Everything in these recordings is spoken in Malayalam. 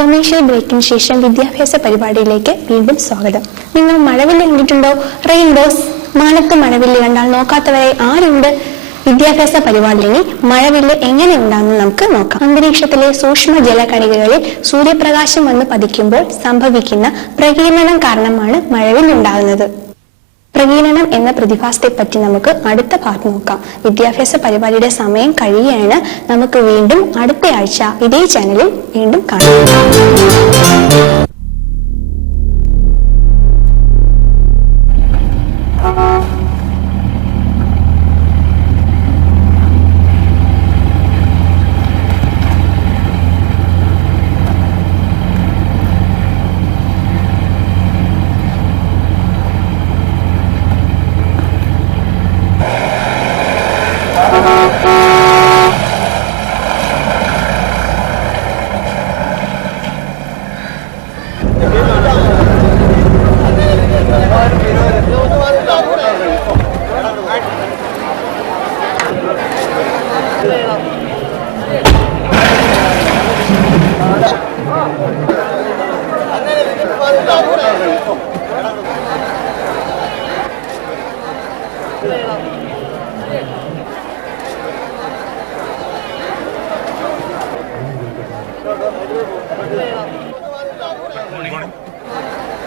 കൊമേഴ്ഷ്യൽ ബ്രേക്കിന് ശേഷം വിദ്യാഭ്യാസ പരിപാടിയിലേക്ക് വീണ്ടും സ്വാഗതം. നിങ്ങൾ മഴവില്ല് കണ്ടിട്ടുണ്ടോ? റെയിൻബോസ്. മാനത്ത് മഴവില്ല് കണ്ടാൽ നോക്കാത്തവരെ ആരുണ്ട്? വിദ്യാഭ്യാസ പരിപാടിയിൽ മഴവില്ല് എങ്ങനെ ഉണ്ടാകുന്നു നമുക്ക് നോക്കാം. അന്തരീക്ഷത്തിലെ സൂക്ഷ്മ ജലകണികകളിൽ സൂര്യപ്രകാശം വന്ന് പതിക്കുമ്പോൾ സംഭവിക്കുന്ന പ്രകീർണനം കാരണമാണ് മഴവില്ല് ഉണ്ടാകുന്നത്. പ്രകീർണനം എന്ന പ്രതിഭാസത്തെപ്പറ്റി നമുക്ക് അടുത്ത ഭാഗത്ത് നോക്കാം. വിദ്യാഭ്യാസ പരിപാടിയുടെ സമയം കഴിയുകയാണ്. നമുക്ക് വീണ്ടും അടുത്ത ആഴ്ച ഇതേ ചാനലിൽ വീണ്ടും കാണാം.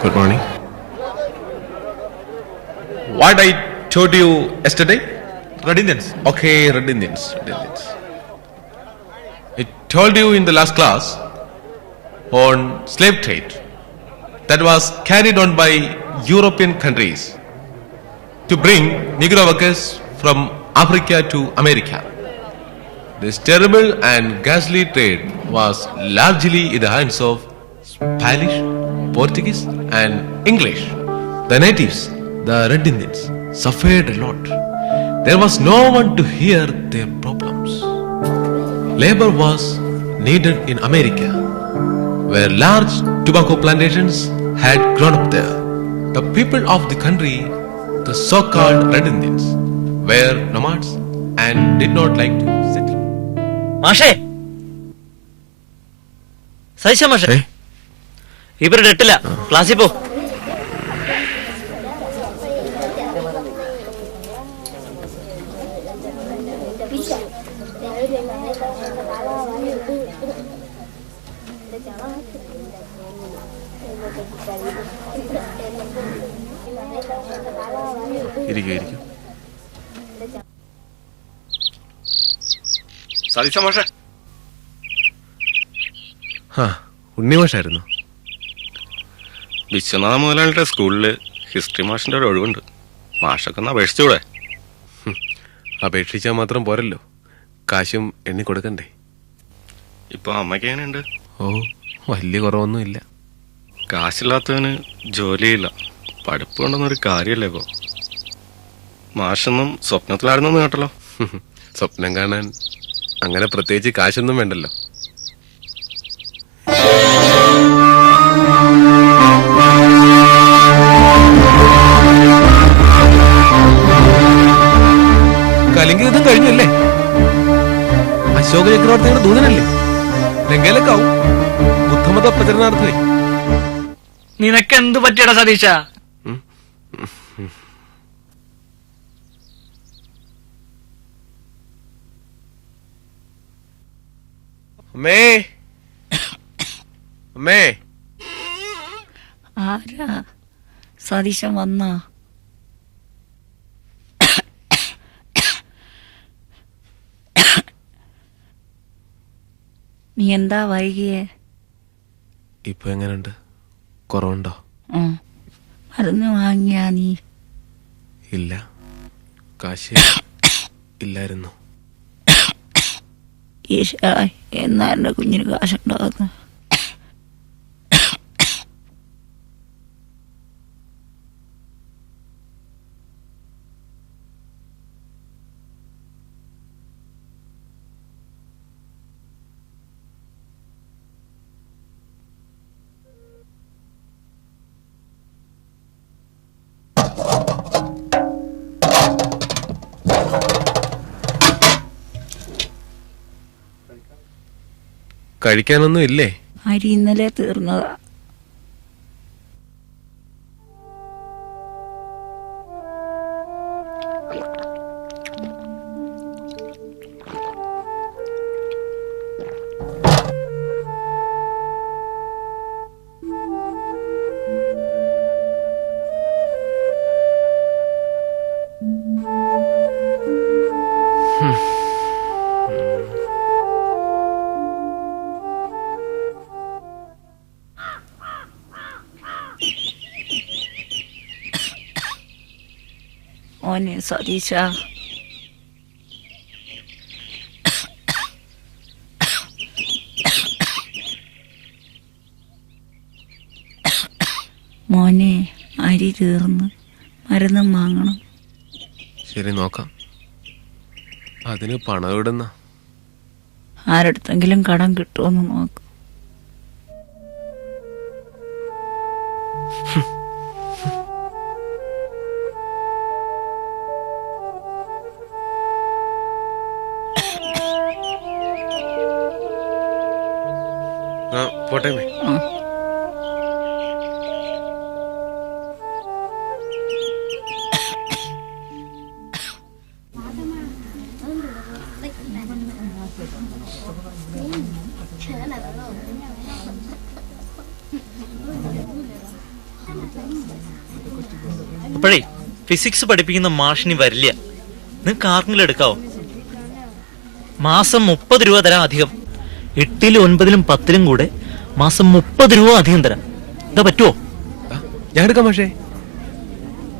Good morning. What I told you yesterday? Red Indians. Okay, Red Indians. I told you in the last class on slave trade that was carried on by European countries to bring Negro workers from Africa to America. This terrible and ghastly trade was largely in the hands of Spanish, Portuguese and English. The natives, the Red Indians, suffered a lot. There was no one to hear their problems. Labor was needed in America, where large tobacco plantations had grown up there. The people of the country, the so-called Red Indians, were nomads and did not like to settle. മാഷേ, സഹിച്ച മാഷേ, ഇവരുടെ എട്ടില്ല. ക്ലാസ്സിൽ പോ. ഇരിക്കും. സാധിച്ച മാഷേ. ഉണ്ണിമാഷായിരുന്നു. വിശ്വനാഥ മുതലാളിയുടെ സ്കൂളിൽ ഹിസ്റ്ററി മാഷിന്റെ ഒരു ഒഴിവുണ്ട്. മാഷൊക്കെ ഒന്ന് അപേക്ഷിച്ചൂടെ? അപേക്ഷിച്ചാൽ മാത്രം പോരല്ലോ, കാശും എണ്ണി കൊടുക്കണ്ടേ. ഇപ്പൊ അമ്മയ്ക്ക് എങ്ങനെയുണ്ട്? ഓ, വലിയ കുറവൊന്നുമില്ല. കാശില്ലാത്തവന് ജോലിയില്ല, പഠിപ്പ് കൊണ്ടൊന്നൊരു കാര്യമല്ലേ ഇപ്പൊ. മാഷൊന്നും സ്വപ്നത്തിലായിരുന്നെന്ന് കേട്ടല്ലോ. സ്വപ്നം കാണാൻ അങ്ങനെ പ്രത്യേകിച്ച് കാശൊന്നും വേണ്ടല്ലോ. കലിംഗ യുദ്ധം കഴിഞ്ഞല്ലേ? അശോക ചക്രവർത്തിയുടെ ദൂതനല്ലേ? ലങ്കയിലേക്കാവും ബുദ്ധമത പ്രചരണാർത്ഥമേ. നിനക്കെന്ത് പറ്റിയടാ സതീശ? അമ്മേ, അമ്മേ. ആരാ? സതീശൻ വന്നാ? നീ എന്താ വൈകിയേ? ഇപ്പൊ എങ്ങനെയുണ്ട്? കുറവുണ്ടോ? മരുന്ന് വാങ്ങിയാ നീ? ഇല്ല, കാശ് ഇല്ലായിരുന്നു. ഈശ്വര, എന്നാ എന്റെ കുഞ്ഞിന് കാശുണ്ടാകുന്നു? കഴിക്കാനൊന്നും ഇല്ലേ? അരി ഇന്നലെ തീർന്നതാ. മോനെ സതീശ, മോനെ അരി തീർന്ന് മരുന്നും വാങ്ങണം. ശരി, നോക്കാം. അതിന് പണം ഇടുന്ന ആരടുത്തെങ്കിലും കടം കിട്ടുമെന്ന് നോക്ക്. പോട്ടെ. അപ്പോഴേ ഫിസിക്സ് പഠിപ്പിക്കുന്ന മാഷിനി വരില്ല. നിങ്ങൾക്ക് ആർക്കെങ്കിലും എടുക്കാവോ? മാസം 30 രൂപ തരാം അധികം. 8ലും 9ലും 10ലും കൂടെ മാസം 30 രൂപ അധികം തരാം. ഇതാ പറ്റുമോ? ഞാൻ എടുക്കാം. പക്ഷേ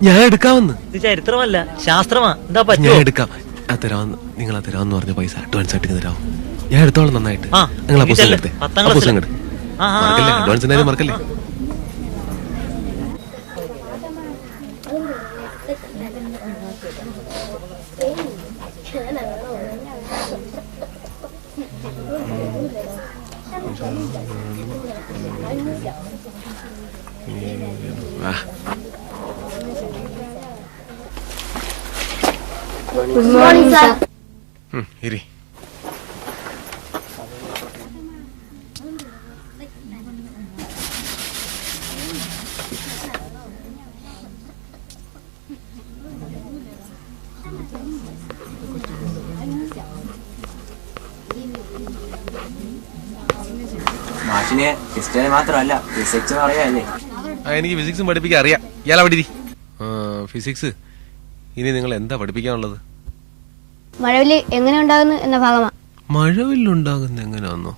ഞാൻ എടുക്കാമെന്ന്. ഇത് ചരിത്രമല്ല, ശാസ്ത്രമാ. എന്താ ഞാൻ പറ്റുമോ? എടുക്കാം. നിങ്ങൾ ആ തരാമെന്ന് പറഞ്ഞ പൈസ അഡ്വാൻസ് ആയിട്ട് തരാമോ? ഞാൻ എടുത്തോളാം. നന്നായിട്ട്. ആ, നിങ്ങൾ ആ പുസ്തകം ഇതല്ലേ, എടുത്തേ. 10ാം ആ പുസ്തകം ക്ലാസ്സിലെ. എടുത്ത് ആ, ആ, മറക്കല്ലേ. ആ, അഡ്വാൻസിന്റെ കാര്യം മറക്കല്ലേ. Good morning, sir. ഇരി. മാഷിന് ഹിസ്റ്ററി മാത്രമല്ല ഫിസിക്സും അറിയാല്ലേ? എനിക്ക് ഫിസിക്സും പഠിപ്പിക്കാൻ അറിയാം. ഇയാൾ അവിടെ ഇരി. ഫിസിക്സ് ഇനി നിങ്ങൾ എന്താ പഠിപ്പിക്കാനുള്ളത്? മഴവില് എങ്ങനെ ഉണ്ടാകുന്നു എന്ന ഭാഗമാണ്. മഴവില്ലുണ്ടാകുന്ന എങ്ങനെയാന്നോ?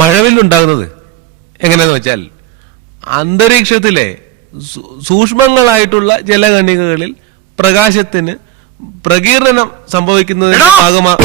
മഴവില്ലുണ്ടാകുന്നത് എങ്ങനെയാന്ന് വെച്ചാൽ അന്തരീക്ഷത്തിലെ സൂക്ഷ്മങ്ങളായിട്ടുള്ള ജലകണികകളിൽ പ്രകാശത്തിന് പ്രകീർണനം സംഭവിക്കുന്നതിന്റെ ഭാഗമാണ്.